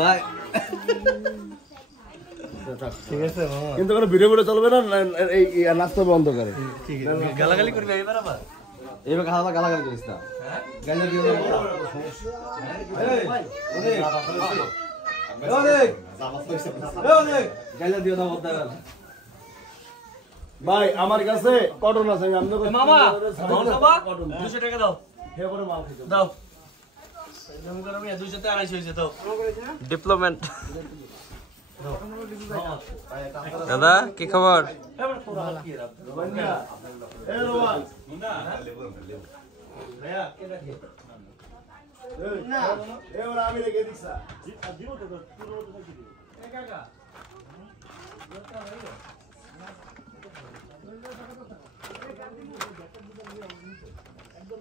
ভাই ঠিক আছে মামা কিন্তু কোনো ভিডিও ভিডিও চলবে না এই নাস্তা বন্ধ করে ঠিক আছে গালাগালি করবি এবার আবার এইবার খাওয়া গালাগালি করিস না হ্যাঁ গালাগালি দিও না এই অনেক অনেক গালাগালি দিও না বলতে ভাই আমার কাছে কটন আছে আমি আপনাকে মামা মামা কটন 200 টাকা দাও হে বড় মাল খেতে দাও এরকম করে আমি 200 তে 250 হইছে দাও ডিপ্লোমেন্ট দাদা কি খবর এ রোমান ভাইয়া কে ডাকে না এবার আমি রেখে দিছা দিব তো পুরো তো কি দিব এ কাকা একদম